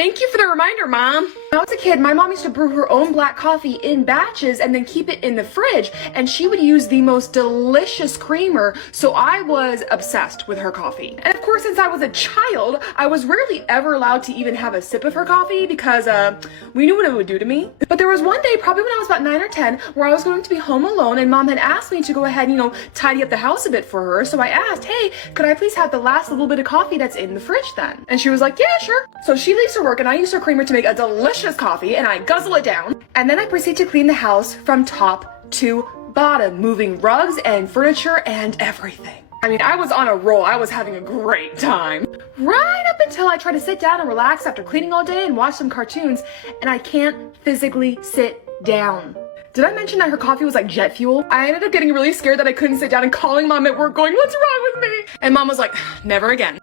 Thank you for the reminder, Mom. When I was a kid, my mom used to brew her own black coffee in batches and then keep it in the fridge, and she would use the most delicious creamer, so I was obsessed with her coffee. And of course, since I was a child, I was rarely ever allowed to even have a sip of her coffee because we knew what it would do to me. But there was one day, probably when I was about 9 or 10, where I was going to be home alone, and Mom had asked me to go ahead and, tidy up the house a bit for her. So I asked, hey, could I please have the last little bit of coffee that's in the fridge then? And she was like, yeah, sure. So she leaves her work, and I use her creamer to make a delicious coffee, and I guzzle it down. And then I proceed to clean the house from top to bottom, moving rugs and furniture and everything. I mean, I was on a roll. I was having a great time. Right up until I try to sit down and relax after cleaning all day and watch some cartoons, and I can't physically sit down. Did I mention that her coffee was like jet fuel? I ended up getting really scared that I couldn't sit down and calling Mom at work going, what's wrong with me? And Mom was like, never again.